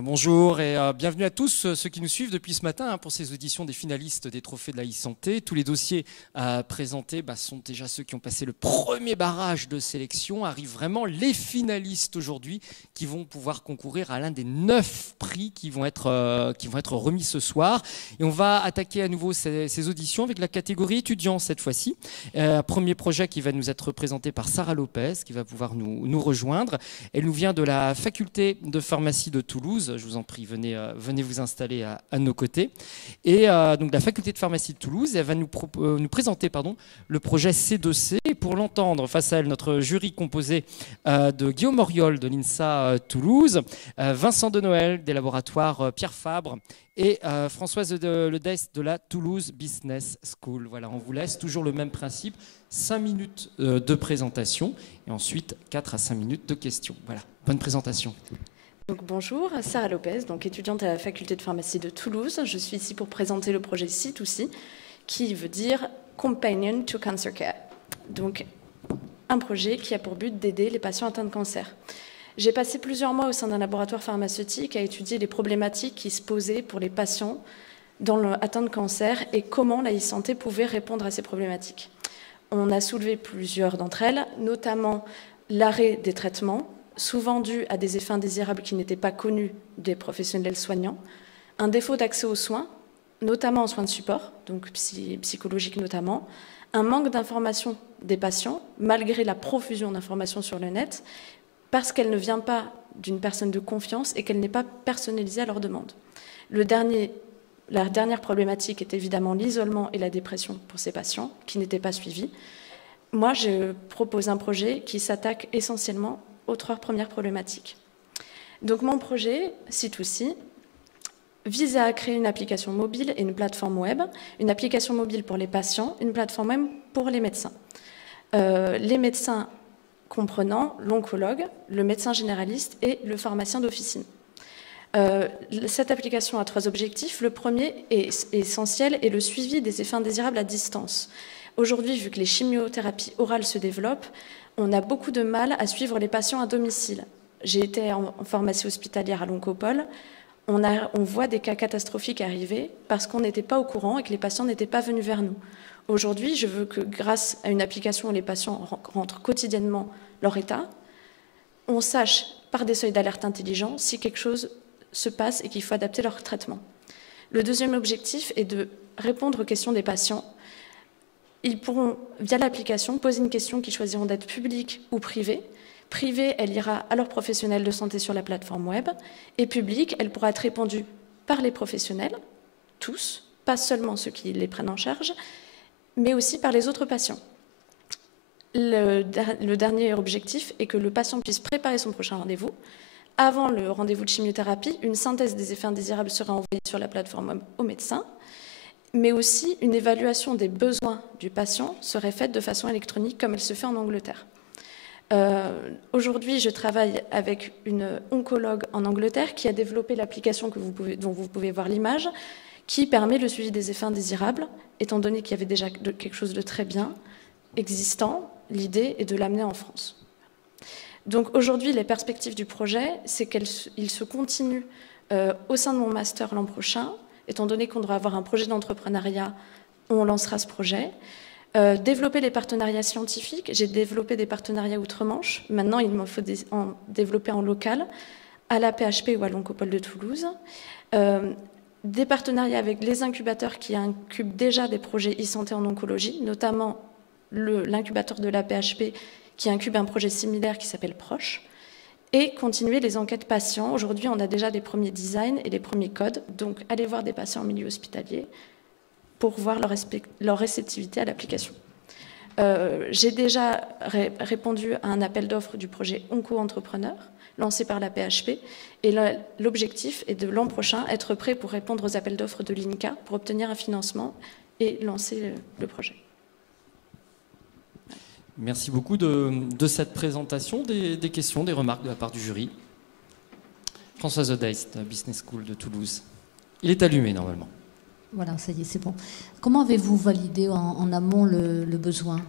Bonjour et bienvenue à tous ceux qui nous suivent depuis ce matin pour ces auditions des finalistes des trophées de la e-santé. Tous les dossiers présentés sont déjà ceux qui ont passé le premier barrage de sélection. Arrivent vraiment les finalistes aujourd'hui qui vont pouvoir concourir à l'un des 9 prix qui vont être remis ce soir. Et on va attaquer à nouveau ces auditions avec la catégorie étudiants cette fois-ci. Premier projet qui va nous être présenté par Sarah Lopez qui va pouvoir nous rejoindre. Elle nous vient de la faculté de pharmacie de Toulouse. Je vous en prie, venez vous installer à nos côtés. Et donc la faculté de pharmacie de Toulouse, elle va nous présenter le projet C2C. Et pour l'entendre, face à elle, notre jury composé de Guillaume Auriol de l'INSA Toulouse, Vincent de Noël des laboratoires Pierre Fabre et Françoise Ledès de la Toulouse Business School. Voilà, on vous laisse toujours le même principe, 5 minutes de présentation et ensuite 4 à 5 minutes de questions. Voilà, bonne présentation. Donc, bonjour, Sarah Lopez, étudiante à la faculté de pharmacie de Toulouse. Je suis ici pour présenter le projet C2C, qui veut dire Companion to Cancer Care. Donc, un projet qui a pour but d'aider les patients atteints de cancer. J'ai passé plusieurs mois au sein d'un laboratoire pharmaceutique à étudier les problématiques qui se posaient pour les patients atteints de cancer et comment la e-santé pouvait répondre à ces problématiques. On a soulevé plusieurs d'entre elles, notamment l'arrêt des traitements, souvent dû à des effets indésirables qui n'étaient pas connus des professionnels soignants, un défaut d'accès aux soins, notamment aux soins de support, donc psychologiques notamment, un manque d'information des patients, malgré la profusion d'informations sur le net, parce qu'elle ne vient pas d'une personne de confiance et qu'elle n'est pas personnalisée à leur demande. La dernière problématique est évidemment l'isolement et la dépression pour ces patients qui n'étaient pas suivis. Moi, je propose un projet qui s'attaque essentiellement aux 3 premières problématiques. Donc mon projet, C2C, vise à créer une application mobile et une plateforme web, une application mobile pour les patients, une plateforme web pour les médecins. Les médecins comprenant l'oncologue, le médecin généraliste et le pharmacien d'officine. Cette application a 3 objectifs. Le premier est essentiel est le suivi des effets indésirables à distance. Aujourd'hui, vu que les chimiothérapies orales se développent, on a beaucoup de mal à suivre les patients à domicile. J'ai été en pharmacie hospitalière à l'Oncopole. On voit des cas catastrophiques arriver parce qu'on n'était pas au courant et que les patients n'étaient pas venus vers nous. Aujourd'hui, je veux que grâce à une application où les patients rentrent quotidiennement leur état, on sache par des seuils d'alerte intelligents si quelque chose se passe et qu'il faut adapter leur traitement. Le deuxième objectif est de répondre aux questions des patients. Ils pourront, via l'application, poser une question qu'ils choisiront d'être publique ou privée. Privée, elle ira à leurs professionnels de santé sur la plateforme web. Et publique, elle pourra être répondue par les professionnels, tous, pas seulement ceux qui les prennent en charge, mais aussi par les autres patients. Le dernier objectif est que le patient puisse préparer son prochain rendez-vous. Avant le rendez-vous de chimiothérapie, une synthèse des effets indésirables sera envoyée sur la plateforme web au médecin, mais aussi une évaluation des besoins du patient serait faite de façon électronique comme elle se fait en Angleterre. Aujourd'hui, je travaille avec une oncologue en Angleterre qui a développé l'application dont vous pouvez voir l'image, qui permet le suivi des effets indésirables, étant donné qu'il y avait déjà quelque chose de très bien existant. L'idée est de l'amener en France. Donc aujourd'hui, les perspectives du projet, c'est qu'il se continue au sein de mon master l'an prochain. Étant donné qu'on devra avoir un projet d'entrepreneuriat, on lancera ce projet. Développer les partenariats scientifiques. J'ai développé des partenariats outre-Manche. Maintenant, il m'en faut développer en local, à la PHP ou à l'Oncopole de Toulouse. Des partenariats avec les incubateurs qui incubent déjà des projets e-santé en oncologie, notamment l'incubateur de la PHP qui incube un projet similaire qui s'appelle Proche. Et continuer les enquêtes patients. Aujourd'hui, on a déjà des premiers designs et des premiers codes. Donc, allez voir des patients en milieu hospitalier pour voir leur réceptivité à l'application. J'ai déjà répondu à un appel d'offres du projet Onco-Entrepreneur, lancé par la PHP. Et l'objectif est de l'an prochain être prêt pour répondre aux appels d'offres de l'INCa pour obtenir un financement et lancer le projet. Merci beaucoup de cette présentation. Des questions, des remarques de la part du jury. Françoise Ledès, de la Business School de Toulouse. Il est allumé normalement. Voilà, ça y est, c'est bon. Comment avez-vous validé en amont le besoin?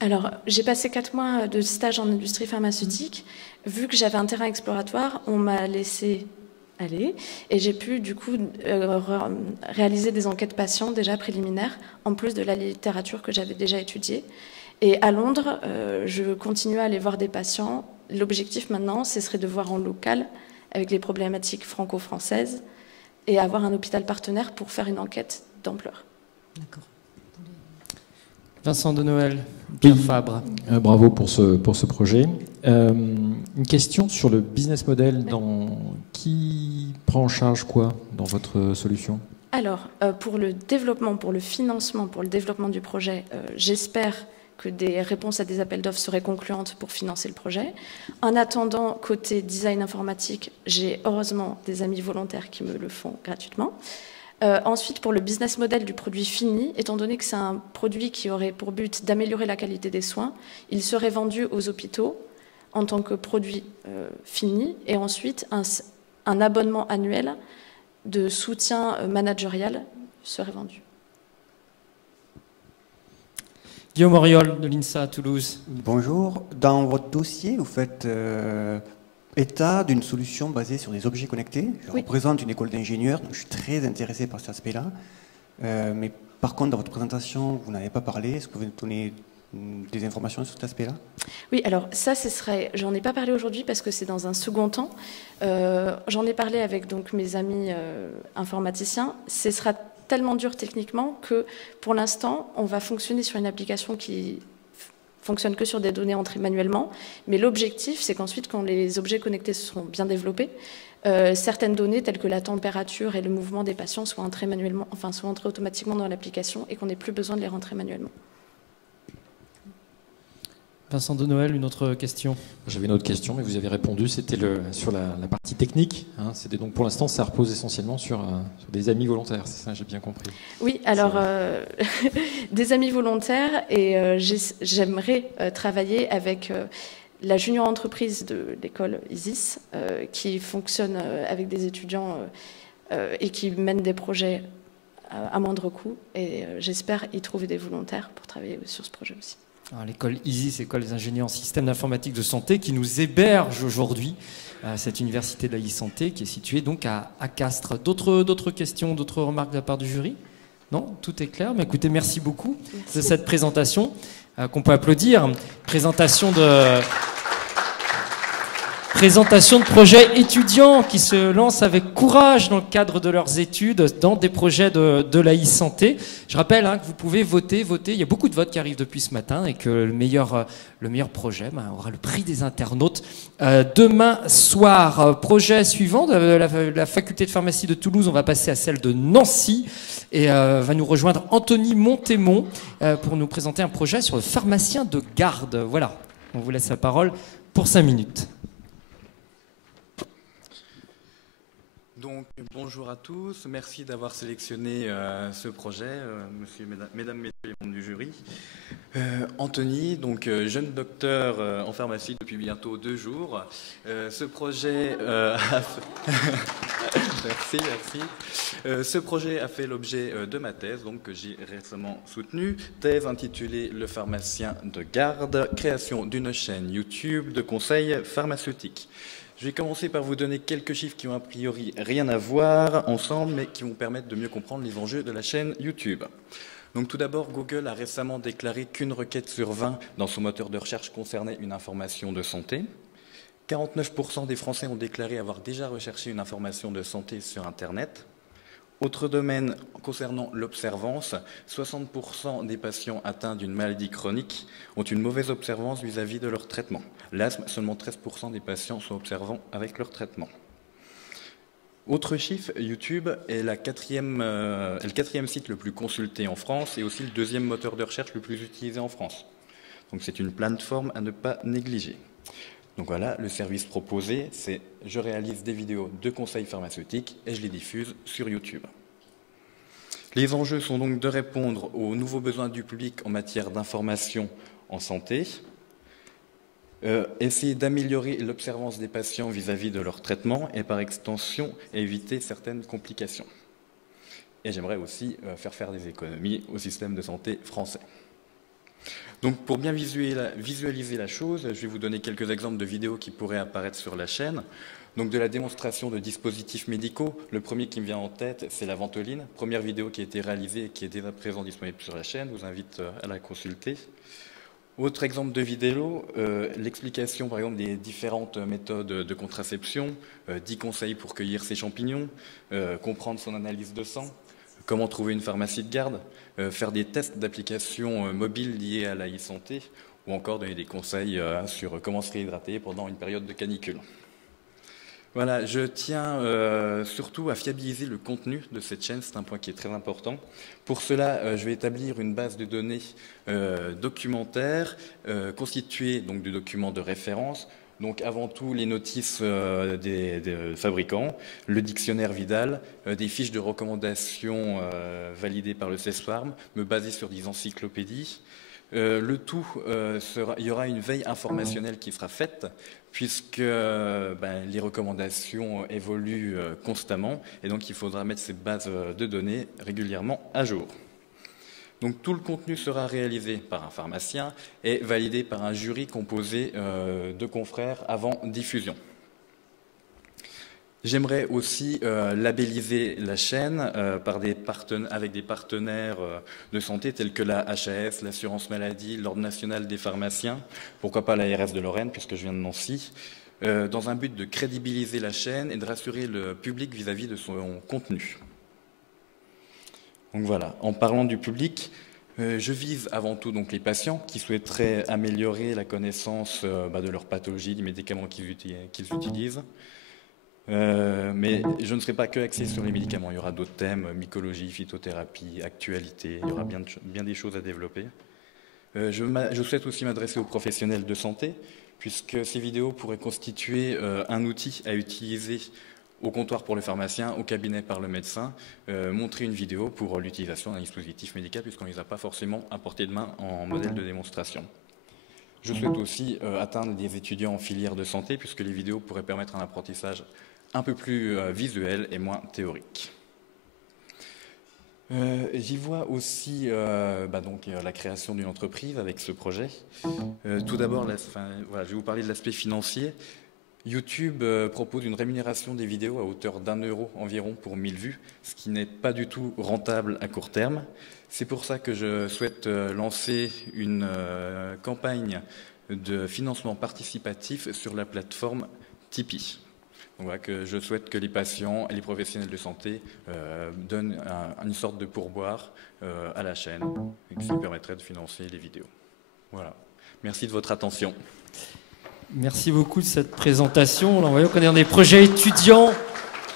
Alors, j'ai passé 4 mois de stage en industrie pharmaceutique. Vu que j'avais un terrain exploratoire, on m'a laissé aller. Et j'ai pu du coup réaliser des enquêtes patients déjà préliminaires, en plus de la littérature que j'avais déjà étudiée. Et à Londres, je continue à aller voir des patients. L'objectif maintenant, ce serait de voir en local, avec les problématiques franco-françaises, et avoir un hôpital partenaire pour faire une enquête d'ampleur. D'accord. Vincent de Noël, Pierre Fabre. Bravo pour ce projet. Une question sur le business model. Qui prend en charge quoi dans votre solution? Alors, pour le développement, pour le financement, pour le développement du projet, j'espère que des réponses à des appels d'offres seraient concluantes pour financer le projet. En attendant, côté design informatique, j'ai heureusement des amis volontaires qui me le font gratuitement. Ensuite, pour le business model du produit fini, étant donné que c'est un produit qui aurait pour but d'améliorer la qualité des soins, il serait vendu aux hôpitaux en tant que produit fini, et ensuite un abonnement annuel de soutien managérial serait vendu. Guillaume Auriol de l'INSA à Toulouse. Bonjour. Dans votre dossier, vous faites état d'une solution basée sur des objets connectés. Je représente une école d'ingénieurs, donc je suis très intéressé par cet aspect-là. Mais par contre, dans votre présentation, vous n'avez pas parlé. Est-ce que vous pouvez nous donner des informations sur cet aspect-là? Oui, alors ça, j'en ai pas parlé aujourd'hui parce que c'est dans un second temps. J'en ai parlé avec donc mes amis informaticiens. Ce sera tellement dur techniquement que pour l'instant, on va fonctionner sur une application qui fonctionne que sur des données entrées manuellement. Mais l'objectif, c'est qu'ensuite, quand les objets connectés seront bien développés, certaines données telles que la température et le mouvement des patients soient entrées manuellement, enfin soient entrées automatiquement dans l'application et qu'on n'ait plus besoin de les rentrer manuellement. Vincent de Noël, une autre question? J'avais une autre question, mais vous avez répondu, c'était sur la partie technique. Hein, c'était donc pour l'instant, ça repose essentiellement sur des amis volontaires, c'est ça, j'ai bien compris. Oui, alors des amis volontaires, et j'aimerais travailler avec la junior entreprise de l'école ISIS, qui fonctionne avec des étudiants et qui mène des projets à moindre coût, et j'espère y trouver des volontaires pour travailler sur ce projet aussi. L'école ISIS, École des ingénieurs en système d'informatique de santé, qui nous héberge aujourd'hui à cette université de la e-santé qui est située donc à Castres. D'autres questions, d'autres remarques de la part du jury? Non, tout est clair. Mais écoutez, merci beaucoup de cette présentation qu'on peut applaudir. Présentation de projets étudiants qui se lancent avec courage dans le cadre de leurs études, dans des projets de la e-santé. Je rappelle que vous pouvez voter. Il y a beaucoup de votes qui arrivent depuis ce matin et que le meilleur projet aura le prix des internautes demain soir. Projet suivant de la faculté de pharmacie de Toulouse, on va passer à celle de Nancy et va nous rejoindre Anthony Montémont pour nous présenter un projet sur le pharmacien de garde. Voilà, on vous laisse la parole pour 5 minutes. Donc, bonjour à tous, merci d'avoir sélectionné ce projet, mesdames, messieurs les membres du jury. Anthony, donc jeune docteur en pharmacie depuis bientôt 2 jours. Ce projet Ce projet a fait l'objet de ma thèse, donc, que j'ai récemment soutenue. Thèse intitulée Le pharmacien de garde, création d'une chaîne YouTube de conseils pharmaceutiques. Je vais commencer par vous donner quelques chiffres qui ont a priori rien à voir ensemble, mais qui vont permettre de mieux comprendre les enjeux de la chaîne YouTube. Donc tout d'abord, Google a récemment déclaré qu'une requête sur 20 dans son moteur de recherche concernait une information de santé. 49% des Français ont déclaré avoir déjà recherché une information de santé sur Internet. Autre domaine concernant l'observance, 60% des patients atteints d'une maladie chronique ont une mauvaise observance vis-à-vis de leur traitement. L'asthme, seulement 13% des patients sont observants avec leur traitement. Autre chiffre, YouTube est le quatrième site le plus consulté en France et aussi le 2e moteur de recherche le plus utilisé en France. Donc c'est une plateforme à ne pas négliger. Donc voilà, le service proposé, c'est je réalise des vidéos de conseils pharmaceutiques et je les diffuse sur YouTube. Les enjeux sont donc de répondre aux nouveaux besoins du public en matière d'information en santé, essayer d'améliorer l'observance des patients vis-à-vis de leur traitement et par extension éviter certaines complications. Et j'aimerais aussi faire des économies au système de santé français. Donc pour bien visualiser la chose, je vais vous donner quelques exemples de vidéos qui pourraient apparaître sur la chaîne. Donc de la démonstration de dispositifs médicaux, le premier qui me vient en tête, c'est la ventoline. Première vidéo qui a été réalisée et qui est déjà présent disponible sur la chaîne, je vous invite à la consulter. Autre exemple de vidéo, l'explication par exemple des différentes méthodes de contraception, 10 conseils pour cueillir ses champignons, comprendre son analyse de sang, comment trouver une pharmacie de garde, faire des tests d'applications mobiles liées à la e-santé, ou encore donner des conseils sur comment se réhydrater pendant une période de canicule. Voilà, je tiens surtout à fiabiliser le contenu de cette chaîne, c'est un point qui est très important. Pour cela, je vais établir une base de données documentaire constituée donc, de documents de référence. Donc avant tout les notices des fabricants, le dictionnaire Vidal, des fiches de recommandation validées par le CESFARM, me baser sur des encyclopédies. Le tout, il y aura une veille informationnelle qui sera faite puisque les recommandations évoluent constamment et donc il faudra mettre ces bases de données régulièrement à jour. Donc tout le contenu sera réalisé par un pharmacien et validé par un jury composé de confrères avant diffusion. J'aimerais aussi labelliser la chaîne avec des partenaires de santé tels que la HAS, l'assurance maladie, l'Ordre national des pharmaciens, pourquoi pas l'ARS de Lorraine puisque je viens de Nancy, dans un but de crédibiliser la chaîne et de rassurer le public vis-à-vis de son contenu. Donc voilà, en parlant du public, je vise avant tout donc, les patients qui souhaiteraient améliorer la connaissance de leur pathologie, des médicaments qu'ils utilisent. Mais je ne serai pas que axé sur les médicaments, il y aura d'autres thèmes, mycologie, phytothérapie, actualité, il y aura bien des choses à développer. Je souhaite aussi m'adresser aux professionnels de santé, puisque ces vidéos pourraient constituer un outil à utiliser au comptoir pour le pharmacien, au cabinet par le médecin, montrer une vidéo pour l'utilisation d'un dispositif médical, puisqu'on ne les a pas forcément à portée de main en modèle de démonstration. Je souhaite aussi atteindre des étudiants en filière de santé, puisque les vidéos pourraient permettre un apprentissage un peu plus visuel et moins théorique. J'y vois aussi la création d'une entreprise avec ce projet. Tout d'abord, je vais vous parler de l'aspect financier. YouTube propose une rémunération des vidéos à hauteur d'1 € environ pour 1000 vues, ce qui n'est pas du tout rentable à court terme. C'est pour ça que je souhaite lancer une campagne de financement participatif sur la plateforme Tipeee. Donc voilà, je souhaite que les patients et les professionnels de santé donnent une sorte de pourboire à la chaîne, et qui permettrait de financer les vidéos. Voilà. Merci de votre attention. Merci beaucoup de cette présentation. Là, on voit qu'on est dans des projets étudiants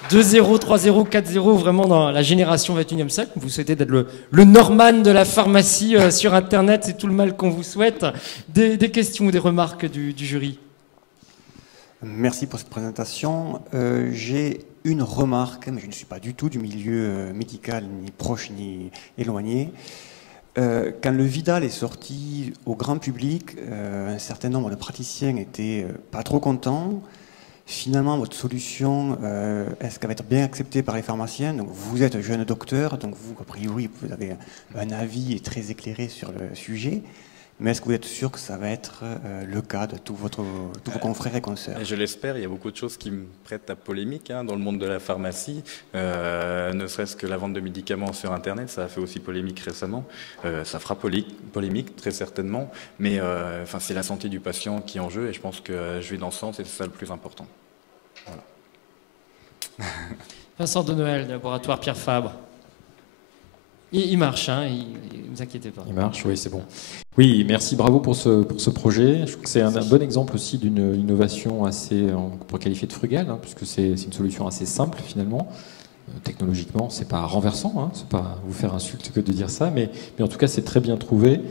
2.0, 3.0, 4.0, vraiment dans la génération 21e siècle. Vous souhaitez d'être le Norman de la pharmacie sur Internet, c'est tout le mal qu'on vous souhaite. Des questions ou des remarques du jury? Merci pour cette présentation. J'ai une remarque, mais je ne suis pas du tout du milieu médical, ni proche ni éloigné. Quand le Vidal est sorti au grand public, un certain nombre de praticiens n'étaient pas trop contents. Finalement, votre solution, est-ce qu'elle va être bien acceptée par les pharmaciens? Donc, vous êtes jeune docteur, donc vous, a priori, vous avez un avis très éclairé sur le sujet. Mais est-ce que vous êtes sûr que ça va être le cas de tous vos confrères et consoeurs? Je l'espère, il y a beaucoup de choses qui me prêtent à polémique dans le monde de la pharmacie. Ne serait-ce que la vente de médicaments sur Internet, ça a fait aussi polémique récemment. Ça fera polémique, très certainement. Mais c'est la santé du patient qui est en jeu et je pense que je vais dans ce sens et c'est ça le plus important. Voilà. Vincent de Noël, laboratoire Pierre Fabre. Il marche, hein, ne vous inquiétez pas. Il marche, oui, c'est bon. Oui, merci, bravo pour ce projet. Je trouve que c'est un bon exemple aussi d'une innovation assez, on pourrait qualifier de frugale, puisque c'est une solution assez simple finalement. Technologiquement, c'est pas renversant, c'est pas vous faire insulte que de dire ça, mais en tout cas, c'est très bien trouvé.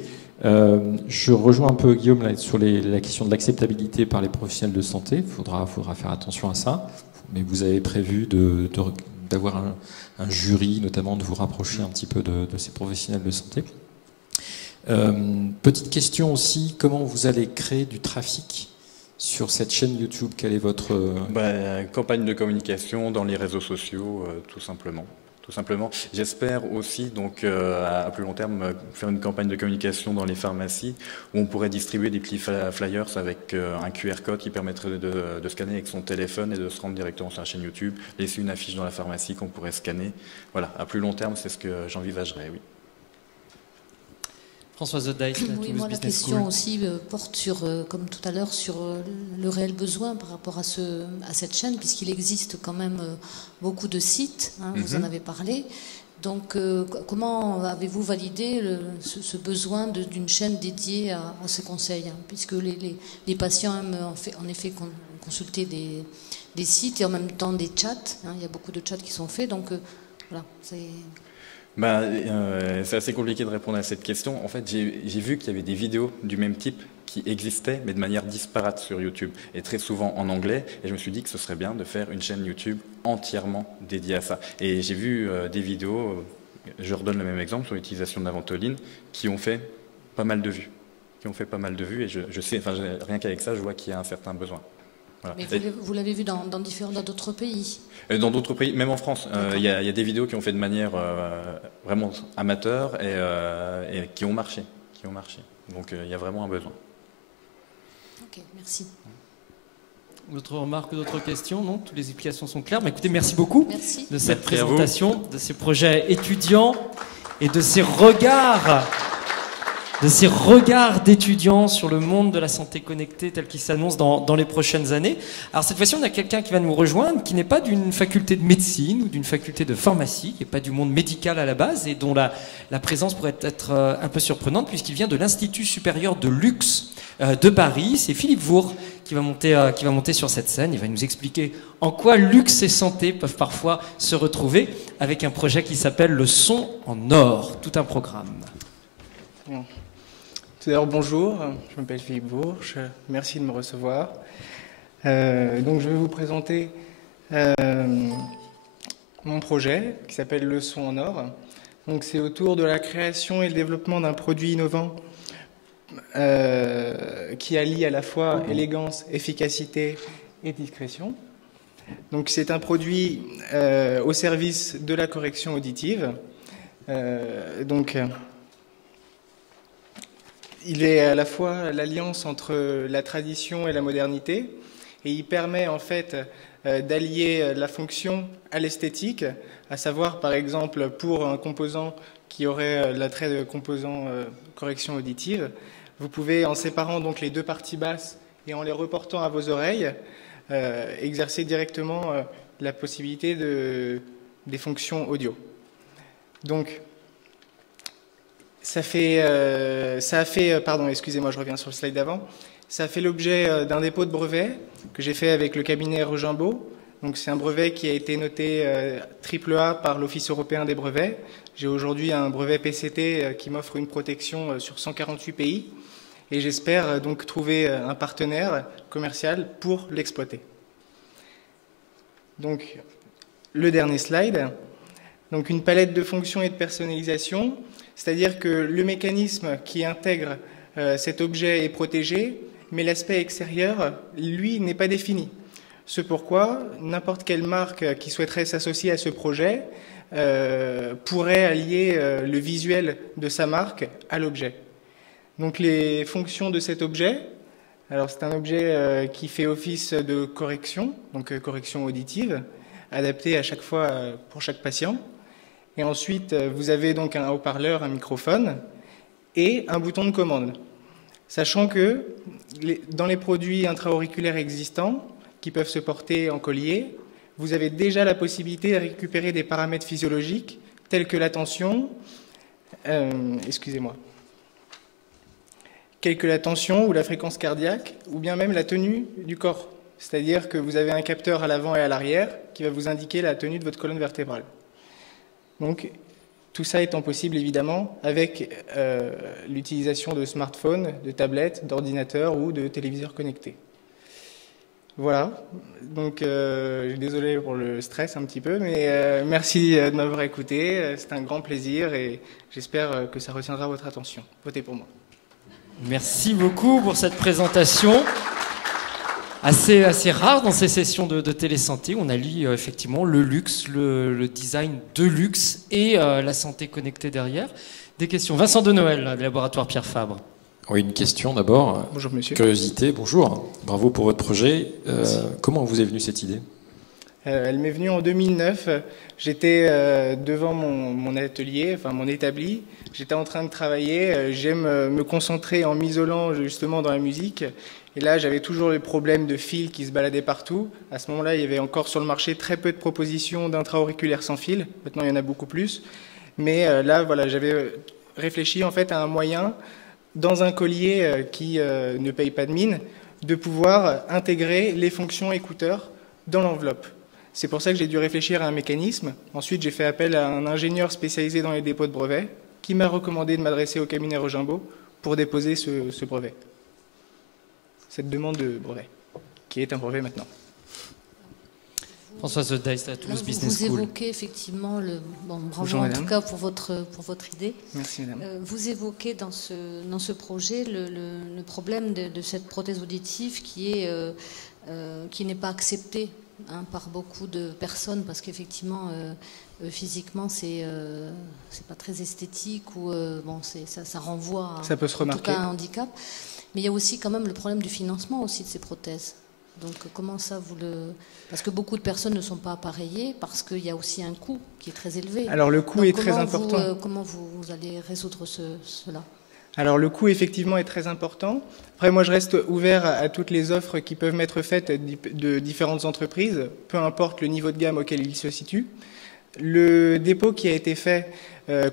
Je rejoins un peu Guillaume là, sur la question de l'acceptabilité par les professionnels de santé. Il faudra faire attention à ça. Mais vous avez prévu d'avoir un jury, notamment de vous rapprocher un petit peu de ces professionnels de santé. Petite question aussi, comment vous allez créer du trafic sur cette chaîne YouTube? Quelle est votre... Campagne de communication dans les réseaux sociaux, tout simplement. tout simplement. J'espère aussi, donc, à plus long terme, faire une campagne de communication dans les pharmacies où on pourrait distribuer des petits flyers avec un QR code qui permettrait de scanner avec son téléphone et de se rendre directement sur la chaîne YouTube, laisser une affiche dans la pharmacie qu'on pourrait scanner. Voilà, à plus long terme, c'est ce que j'envisagerais, oui. Françoise Zoddaïs, oui, moi, la question aussi porte sur, comme tout à l'heure, sur le réel besoin par rapport à cette chaîne, puisqu'il existe quand même beaucoup de sites, hein, vous en avez parlé. Donc, comment avez-vous validé ce besoin d'une chaîne dédiée à ces conseils, hein, puisque les patients aiment en effet consulter des sites et en même temps des chats, hein, il y a beaucoup de chats qui sont faits, donc voilà, c'est... C'est assez compliqué de répondre à cette question. En fait, j'ai vu qu'il y avait des vidéos du même type qui existaient, mais de manière disparate sur YouTube, et très souvent en anglais. Et je me suis dit que ce serait bien de faire une chaîne YouTube entièrement dédiée à ça. Et j'ai vu des vidéos, je redonne le même exemple, sur l'utilisation de la ventoline, qui ont fait pas mal de vues. Et je sais, enfin, rien qu'avec ça, je vois qu'il y a un certain besoin. Voilà. Mais vous l'avez vu dans d'autres pays? Dans d'autres pays, même en France, il y a des vidéos qui ont fait de manière vraiment amateur et qui ont marché. Donc il y a vraiment un besoin. Ok, merci. D'autres remarques, d'autres questions? Non, toutes les explications sont claires. Mais écoutez, merci beaucoup de cette présentation, de ces projets étudiants et de ces regards d'étudiants sur le monde de la santé connectée tel qu'il s'annonce dans les prochaines années. Alors cette fois-ci, on a quelqu'un qui va nous rejoindre, qui n'est pas d'une faculté de médecine ou d'une faculté de pharmacie, qui n'est pas du monde médical à la base, et dont la présence pourrait être un peu surprenante, puisqu'il vient de l'Institut supérieur de luxe de Paris. C'est Philippe Vour qui va monter sur cette scène. Il va nous expliquer en quoi luxe et santé peuvent parfois se retrouver avec un projet qui s'appelle Le Son en Or. Tout un programme. Bon. Tout d'abord, bonjour, je m'appelle Philippe Bourges, merci de me recevoir. Donc je vais vous présenter mon projet qui s'appelle Le Son en Or. Donc c'est autour de la création et le développement d'un produit innovant qui allie à la fois élégance, efficacité et discrétion. Donc c'est un produit au service de la correction auditive. Il est à la fois l'alliance entre la tradition et la modernité, et il permet en fait d'allier la fonction à l'esthétique, à savoir par exemple pour un composant qui aurait l'attrait de composant correction auditive, vous pouvez en séparant donc les deux parties basses et en les reportant à vos oreilles, exercer directement la possibilité des fonctions audio. Donc ça a fait, excusez-moi, je reviens sur le slide d'avant. Ça a fait l'objet d'un dépôt de brevet que j'ai fait avec le cabinet Rogimbaud. Donc c'est un brevet qui a été noté AAA par l'Office européen des brevets. J'ai aujourd'hui un brevet PCT qui m'offre une protection sur 148 pays. Et j'espère donc trouver un partenaire commercial pour l'exploiter. Donc le dernier slide. Donc une palette de fonctions et de personnalisation. C'est-à-dire que le mécanisme qui intègre cet objet est protégé, mais l'aspect extérieur, lui, n'est pas défini. Ce pourquoi n'importe quelle marque qui souhaiterait s'associer à ce projet pourrait allier le visuel de sa marque à l'objet. Donc les fonctions de cet objet, alors c'est un objet qui fait office de correction, donc correction auditive, adaptée à chaque fois pour chaque patient. Et ensuite, vous avez donc un haut-parleur, un microphone et un bouton de commande. Sachant que dans les produits intra-auriculaires existants, qui peuvent se porter en collier, vous avez déjà la possibilité de récupérer des paramètres physiologiques tels que la tension, ou la fréquence cardiaque, ou bien même la tenue du corps. C'est-à-dire que vous avez un capteur à l'avant et à l'arrière qui va vous indiquer la tenue de votre colonne vertébrale. Donc, tout ça étant possible, évidemment, avec l'utilisation de smartphones, de tablettes, d'ordinateurs ou de téléviseurs connectés. Voilà. Donc, désolé pour le stress un petit peu, mais merci de m'avoir écouté. C'est un grand plaisir et j'espère que ça retiendra votre attention. Votez pour moi. Merci beaucoup pour cette présentation. assez rare dans ces sessions de télésanté. On allie effectivement le luxe, le design de luxe et la santé connectée derrière. Des questions. Vincent de Noël, du laboratoire Pierre Fabre. Oui, une question d'abord. Bonjour monsieur. Curiosité, bonjour. Bravo pour votre projet. Comment vous est venue cette idée ? Elle m'est venue en 2009. J'étais devant mon atelier, enfin mon établi. J'étais en train de travailler. J'aime me concentrer en m'isolant justement dans la musique. Et là, j'avais toujours le problème de fils qui se baladaient partout. À ce moment-là, il y avait encore sur le marché très peu de propositions d'intra-auriculaires sans fil. Maintenant, il y en a beaucoup plus. Mais là, voilà, j'avais réfléchi en fait à un moyen, dans un collier qui ne paye pas de mine, de pouvoir intégrer les fonctions écouteurs dans l'enveloppe. C'est pour ça que j'ai dû réfléchir à un mécanisme. Ensuite, j'ai fait appel à un ingénieur spécialisé dans les dépôts de brevets qui m'a recommandé de m'adresser au cabinet Rogimbaud pour déposer ce brevet. Cette demande de brevet, qui est un brevet maintenant. Françoise Deist, à Toulouse Business School. Vous évoquez effectivement bravo Bonjour, en tout cas pour votre idée. Merci madame. Vous évoquez dans ce projet le problème de cette prothèse auditive qui n'est pas acceptée par beaucoup de personnes parce qu'effectivement physiquement c'est pas très esthétique ou ça renvoie ça peut se remarquer. En tout cas à un handicap. Mais il y a aussi quand même le problème du financement aussi de ces prothèses. Donc comment ça Parce que beaucoup de personnes ne sont pas appareillées parce qu'il y a aussi un coût qui est très élevé. Alors le coût est très important. Comment vous allez résoudre cela ? Alors le coût effectivement est très important. Après moi je reste ouvert à toutes les offres qui peuvent être faites de différentes entreprises, peu importe le niveau de gamme auquel ils se situent. Le dépôt qui a été fait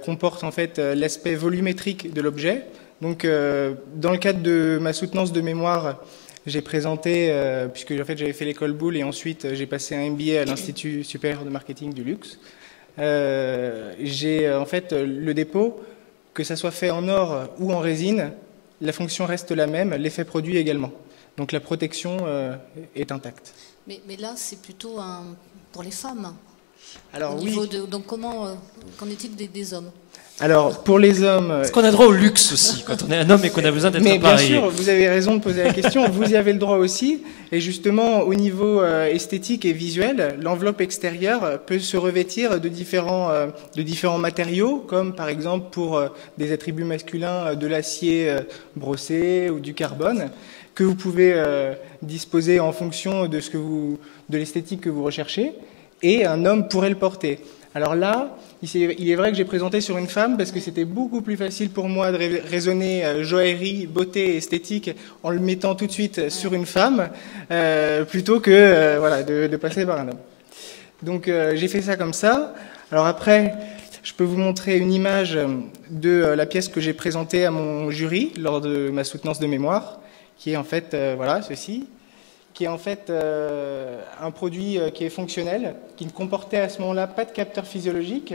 comporte en fait l'aspect volumétrique de l'objet. Donc dans le cadre de ma soutenance de mémoire, j'ai présenté, puisque en fait, j'avais fait l'école Boulle et ensuite j'ai passé un MBA à l'Institut supérieur de marketing du luxe. J'ai en fait le dépôt, que ça soit fait en or ou en résine, la fonction reste la même, l'effet produit également. Donc la protection est intacte. Mais là, c'est plutôt pour les femmes. Alors Donc qu'en est-il des hommes ? Alors, pour les hommes... Est-ce qu'on a droit au luxe aussi, quand on est un homme et qu'on a besoin d'être appareillé ? Bien sûr, vous avez raison de poser la question, vous y avez le droit aussi. Et justement, au niveau esthétique et visuel, l'enveloppe extérieure peut se revêtir de différents matériaux, comme par exemple pour des attributs masculins, de l'acier brossé ou du carbone, que vous pouvez disposer en fonction de l'esthétique que vous recherchez, et un homme pourrait le porter. Alors là, il est vrai que j'ai présenté sur une femme parce que c'était beaucoup plus facile pour moi de raisonner joaillerie, beauté, esthétique en le mettant tout de suite sur une femme plutôt que de passer par un homme. Donc j'ai fait ça comme ça. Alors après, je peux vous montrer une image de la pièce que j'ai présentée à mon jury lors de ma soutenance de mémoire, qui est en fait ceci, qui est en fait un produit qui est fonctionnel, qui ne comportait à ce moment-là pas de capteur physiologique,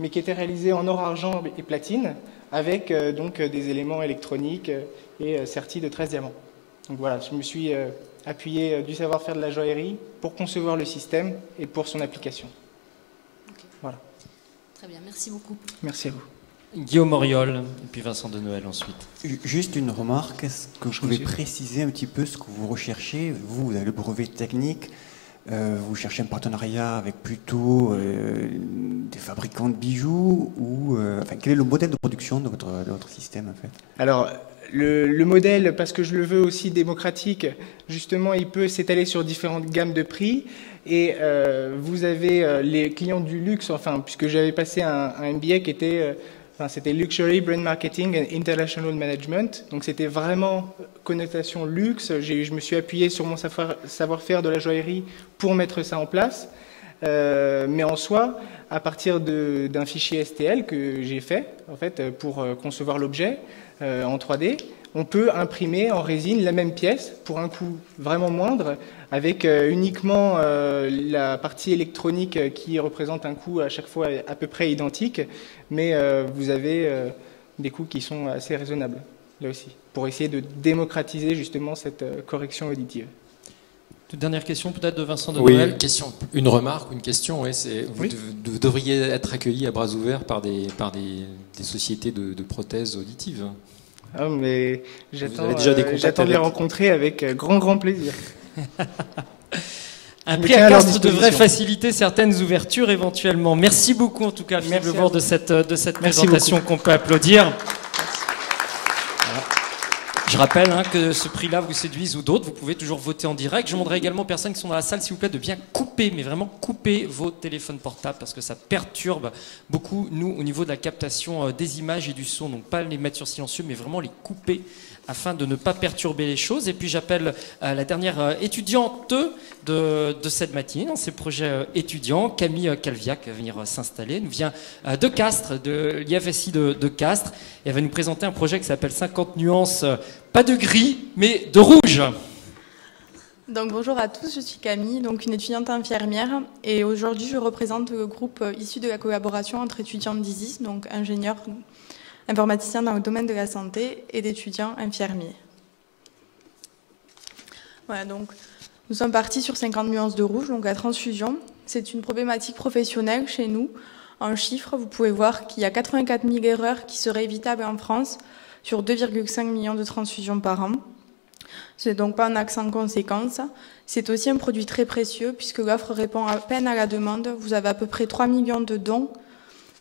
mais qui était réalisé en or, argent et platine, avec donc des éléments électroniques et sertis de 13 diamants. Donc voilà, je me suis appuyé du savoir-faire de la joaillerie pour concevoir le système et pour son application. Okay. Voilà. Très bien, merci beaucoup. Merci à vous. Guillaume Auriol, et puis Vincent de Noël ensuite. Juste une remarque, est-ce que vous pouvez préciser un petit peu ce que vous recherchez ? Vous avez le brevet technique, vous cherchez un partenariat avec plutôt des fabricants de bijoux ou quel est le modèle de production de votre système en fait ? Alors, le modèle, parce que je le veux aussi démocratique, justement, il peut s'étaler sur différentes gammes de prix. Et vous avez les clients du luxe, puisque j'avais passé un MBA qui était... c'était Luxury Brand Marketing and International Management. Donc c'était vraiment connotation luxe. Je me suis appuyé sur mon savoir-faire de la joaillerie pour mettre ça en place. Mais en soi, à partir d'un fichier STL que j'ai fait en fait, pour concevoir l'objet en 3D, on peut imprimer en résine la même pièce pour un coût vraiment moindre, avec uniquement la partie électronique qui représente un coût à chaque fois à peu près identique, mais vous avez des coûts qui sont assez raisonnables, là aussi, pour essayer de démocratiser justement cette correction auditive. Toute dernière question peut-être de Vincent de Noël. Une remarque, une question. Vous devriez être accueilli à bras ouverts par des sociétés de prothèses auditives. Ah, mais j'attends de les rencontrer avec grand plaisir. Un prix à Castres devrait faciliter certaines ouvertures éventuellement. Merci beaucoup en tout cas, Philippe Lebord, de cette présentation qu'on peut applaudir. Voilà. Je rappelle que ce prix-là vous séduise ou d'autres, vous pouvez toujours voter en direct. Je demanderai également aux personnes qui sont dans la salle, s'il vous plaît, de bien couper, mais vraiment couper vos téléphones portables parce que ça perturbe beaucoup, nous, au niveau de la captation des images et du son. Donc pas les mettre sur silencieux, mais vraiment les couper afin de ne pas perturber les choses. Et puis j'appelle la dernière étudiante de cette matinée dans ces projets étudiants, Camille Calviac, qui va venir s'installer. Elle nous vient de Castres, de l'IFSI de Castres. Et elle va nous présenter un projet qui s'appelle 50 nuances, pas de gris, mais de rouge. Donc, bonjour à tous, je suis Camille, donc une étudiante infirmière. Et aujourd'hui, je représente le groupe issu de la collaboration entre étudiants d'ISIS, donc ingénieurs informaticiens dans le domaine de la santé et d'étudiants infirmiers. Voilà, donc nous sommes partis sur 50 nuances de rouge, donc la transfusion. C'est une problématique professionnelle chez nous. En chiffres, vous pouvez voir qu'il y a 84 000 erreurs qui seraient évitables en France sur 2,5 millions de transfusions par an. Ce n'est donc pas un axe sans conséquence. C'est aussi un produit très précieux puisque l'offre répond à peine à la demande. Vous avez à peu près 3 millions de dons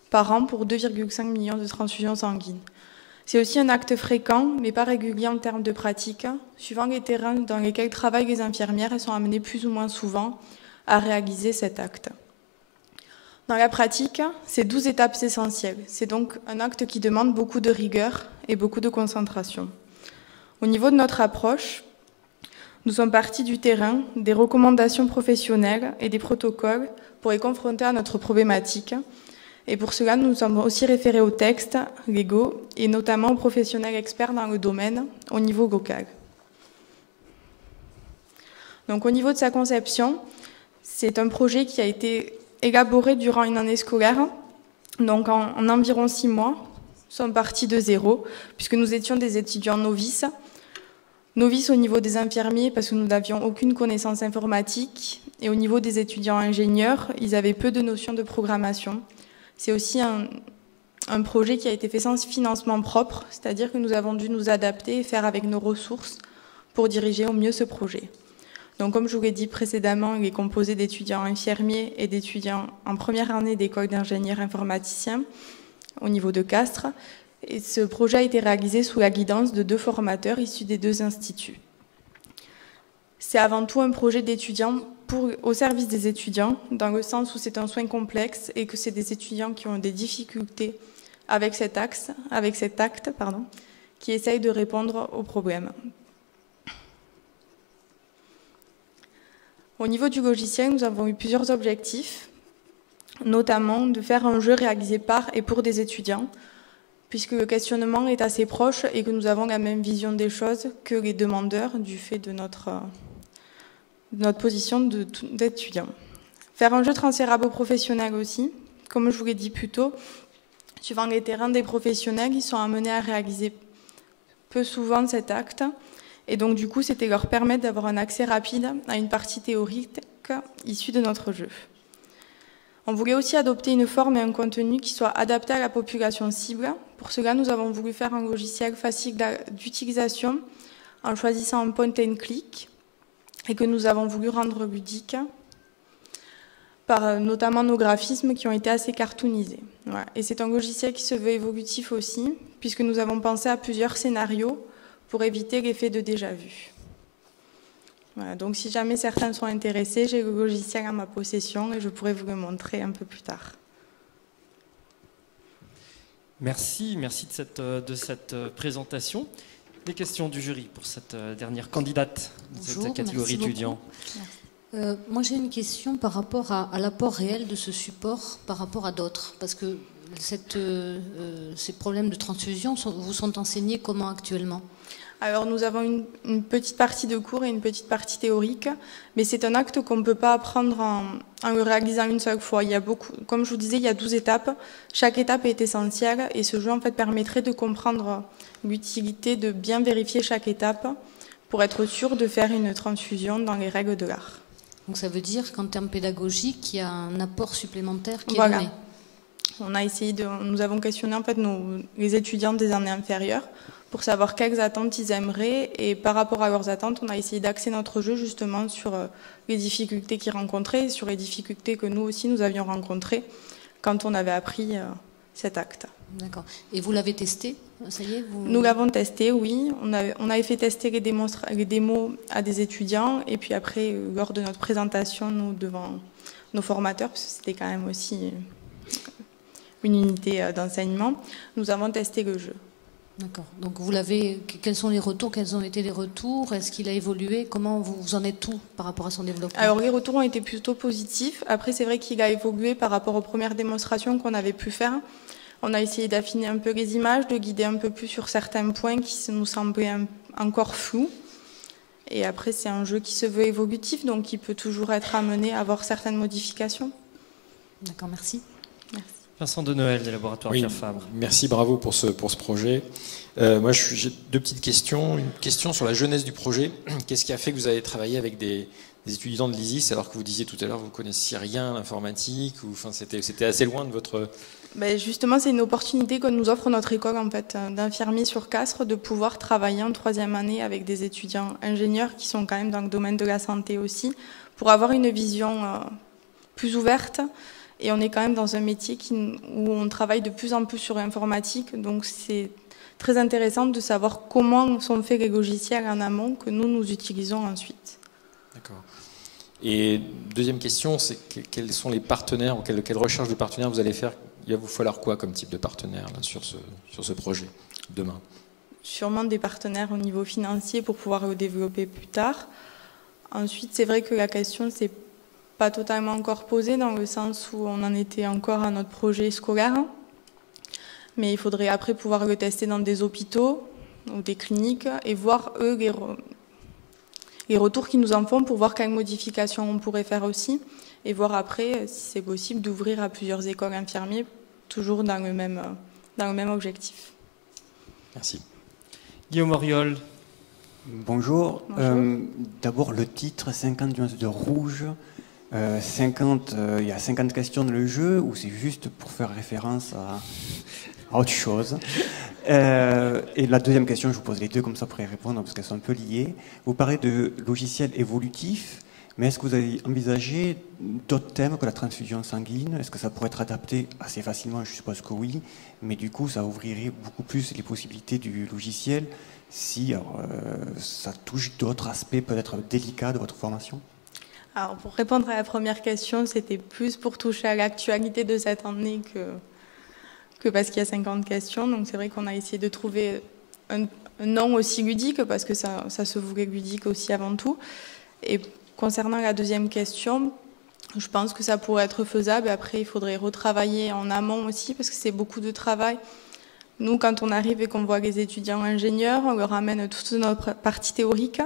par an pour 2,5 millions de transfusions sanguines. C'est aussi un acte fréquent, mais pas régulier en termes de pratique. Suivant les terrains dans lesquels travaillent les infirmières, elles sont amenées plus ou moins souvent à réaliser cet acte. Dans la pratique, c'est 12 étapes essentielles. C'est donc un acte qui demande beaucoup de rigueur et beaucoup de concentration. Au niveau de notre approche, nous sommes partis du terrain, des recommandations professionnelles et des protocoles pour les confronter à notre problématique. Et pour cela, nous sommes aussi référés aux textes légaux et notamment aux professionnels experts dans le domaine au niveau local. Donc, au niveau de sa conception, c'est un projet qui a été élaboré durant une année scolaire, donc en environ 6 mois. Nous sommes partis de zéro, puisque nous étions des étudiants novices. Novices au niveau des infirmiers, parce que nous n'avions aucune connaissance informatique. Et au niveau des étudiants ingénieurs, ils avaient peu de notions de programmation. C'est aussi un projet qui a été fait sans financement propre, c'est-à-dire que nous avons dû nous adapter et faire avec nos ressources pour diriger au mieux ce projet. Donc, comme je vous l'ai dit précédemment, il est composé d'étudiants infirmiers et d'étudiants en première année d'école d'ingénieurs informaticiens au niveau de Castres. Et ce projet a été réalisé sous la guidance de 2 formateurs issus des 2 instituts. C'est avant tout un projet d'étudiants au service des étudiants, dans le sens où c'est un soin complexe et que c'est des étudiants qui ont des difficultés avec cet acte, qui essayent de répondre aux problèmes. Au niveau du logiciel, nous avons eu plusieurs objectifs, notamment de faire un jeu réalisé par et pour des étudiants, puisque le questionnement est assez proche et que nous avons la même vision des choses que les demandeurs du fait de notre position d'étudiant. Faire un jeu transférable aux professionnels aussi. Comme je vous l'ai dit plus tôt, suivant les terrains des professionnels, ils sont amenés à réaliser peu souvent cet acte. Et donc, du coup, c'était leur permettre d'avoir un accès rapide à une partie théorique issue de notre jeu. On voulait aussi adopter une forme et un contenu qui soit adapté à la population cible. Pour cela, nous avons voulu faire un logiciel facile d'utilisation en choisissant un point and click et que nous avons voulu rendre ludique par notamment nos graphismes qui ont été assez cartoonisés. Voilà. Et c'est un logiciel qui se veut évolutif aussi, puisque nous avons pensé à plusieurs scénarios pour éviter l'effet de déjà-vu. Voilà, donc si jamais certains sont intéressés, j'ai le logiciel en ma possession et je pourrais vous le montrer un peu plus tard. Merci de cette présentation. Des questions du jury pour cette dernière candidate de cette catégorie étudiant. Moi j'ai une question par rapport à l'apport réel de ce support par rapport à d'autres, parce que ces problèmes de transfusion vous sont enseignés comment actuellement ? Alors nous avons une petite partie de cours et une petite partie théorique, mais c'est un acte qu'on ne peut pas apprendre en le réalisant une seule fois. Il y a comme je vous disais, il y a 12 étapes. Chaque étape est essentielle et ce jeu en fait permettrait de comprendre l'utilité de bien vérifier chaque étape pour être sûr de faire une transfusion dans les règles de l'art. Donc ça veut dire qu'en termes pédagogiques, il y a un apport supplémentaire qui est voilà. donné. Nous avons questionné en fait les étudiants des années inférieures pour savoir quelles attentes ils aimeraient. Et par rapport à leurs attentes, on a essayé d'axer notre jeu justement sur les difficultés qu'ils rencontraient et sur les difficultés que nous aussi nous avions rencontrées quand on avait appris cet acte. D'accord. Et vous l'avez testé? Ça y est, Nous l'avons testé, oui. On avait fait tester les démos à des étudiants et puis après, lors de notre présentation, nous devant nos formateurs, parce que c'était quand même aussi une unité d'enseignement, nous avons testé le jeu. D'accord. Donc vous l'avez. Quels sont les retours? Quels ont été les retours? Est-ce qu'il a évolué? Comment vous en êtes tout par rapport à son développement? Alors les retours ont été plutôt positifs. Après, c'est vrai qu'il a évolué par rapport aux premières démonstrations qu'on avait pu faire. On a essayé d'affiner un peu les images, de guider un peu plus sur certains points qui nous semblaient encore flous. Et après, c'est un jeu qui se veut évolutif, donc qui peut toujours être amené à avoir certaines modifications. D'accord, merci. Merci. Vincent Denoël, des laboratoires Pierre Fabre. Merci, bravo pour ce projet. Moi, j'ai deux petites questions. Une question sur la jeunesse du projet. Qu'est-ce qui a fait que vous avez travaillé avec des étudiants de l'ISIS, alors que vous disiez tout à l'heure que vous ne connaissiez rien à l'informatique, ou enfin, c'était assez loin de votre... Ben justement, c'est une opportunité que nous offre notre école en fait, d'infirmiers sur Castres, de pouvoir travailler en 3e année avec des étudiants ingénieurs qui sont quand même dans le domaine de la santé aussi, pour avoir une vision plus ouverte. Et on est quand même dans un métier où on travaille de plus en plus sur l'informatique, donc c'est très intéressant de savoir comment sont faits les logiciels en amont que nous utilisons ensuite. D'accord. Et deuxième question, c'est quels sont les partenaires, ou quelle recherche de partenaires vous allez faire? Il va vous falloir quoi comme type de partenaire là, sur ce projet demain? Sûrement des partenaires au niveau financier pour pouvoir le développer plus tard. Ensuite, c'est vrai que la question s'est pas totalement encore posée dans le sens où on en était encore à notre projet scolaire. Mais il faudrait après pouvoir le tester dans des hôpitaux ou des cliniques et voir eux les retours qu'ils nous en font pour voir quelles modifications on pourrait faire aussi et voir après si c'est possible d'ouvrir à plusieurs écoles infirmiers, toujours dans le même objectif. Merci. Guillaume Auriol. Bonjour. Bonjour. D'abord, le titre 50 nuances de rouge. Il y a 50 questions dans le jeu ou c'est juste pour faire référence à autre chose? Et la deuxième question, je vous pose les deux comme ça pour y répondre parce qu'elles sont un peu liées. Vous parlez de logiciels évolutifs, mais est-ce que vous avez envisagé d'autres thèmes que la transfusion sanguine? Est-ce que ça pourrait être adapté assez facilement? Je suppose que oui, mais du coup ça ouvrirait beaucoup plus les possibilités du logiciel si ça touche d'autres aspects peut-être délicats de votre formation. Alors pour répondre à la première question, c'était plus pour toucher à l'actualité de cette année que parce qu'il y a 50 questions. Donc c'est vrai qu'on a essayé de trouver un nom aussi ludique parce que ça se voulait ludique aussi avant tout. Et concernant la deuxième question, je pense que ça pourrait être faisable. Après, il faudrait retravailler en amont aussi parce que c'est beaucoup de travail. Nous, quand on arrive et qu'on voit les étudiants ingénieurs, on leur amène toute notre partie théorique.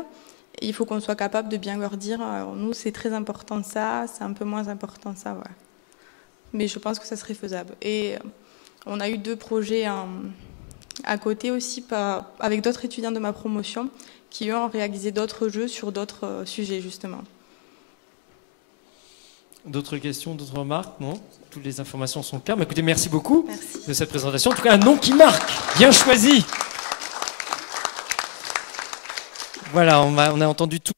Et il faut qu'on soit capable de bien leur dire, alors nous, c'est très important ça, c'est un peu moins important ça. Voilà. Mais je pense que ça serait faisable. Et on a eu 2 projets à côté aussi avec d'autres étudiants de ma promotion qui eux, ont réalisé d'autres jeux sur d'autres sujets, justement. D'autres questions, d'autres remarques? Non? Toutes les informations sont claires. Mais écoutez, merci beaucoup de cette présentation. En tout cas, un nom qui marque, bien choisi. Voilà, on a entendu tout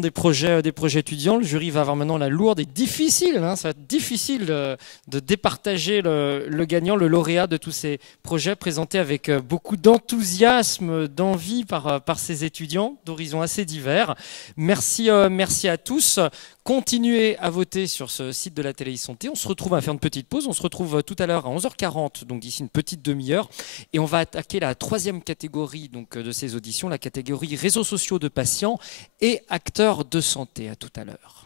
des projets étudiants. Le jury va avoir maintenant la lourde et difficile, ça va être difficile de départager le gagnant, le lauréat de tous ces projets présentés avec beaucoup d'enthousiasme, d'envie par ces étudiants d'horizons assez divers. Merci à tous. Continuez à voter sur ce site de la télé e-santé. On se retrouve à faire une petite pause. On se retrouve tout à l'heure à 11h40, donc d'ici une petite demi-heure. Et on va attaquer la 3e catégorie donc, de ces auditions, la catégorie réseaux sociaux de patients et acteurs de santé. À tout à l'heure.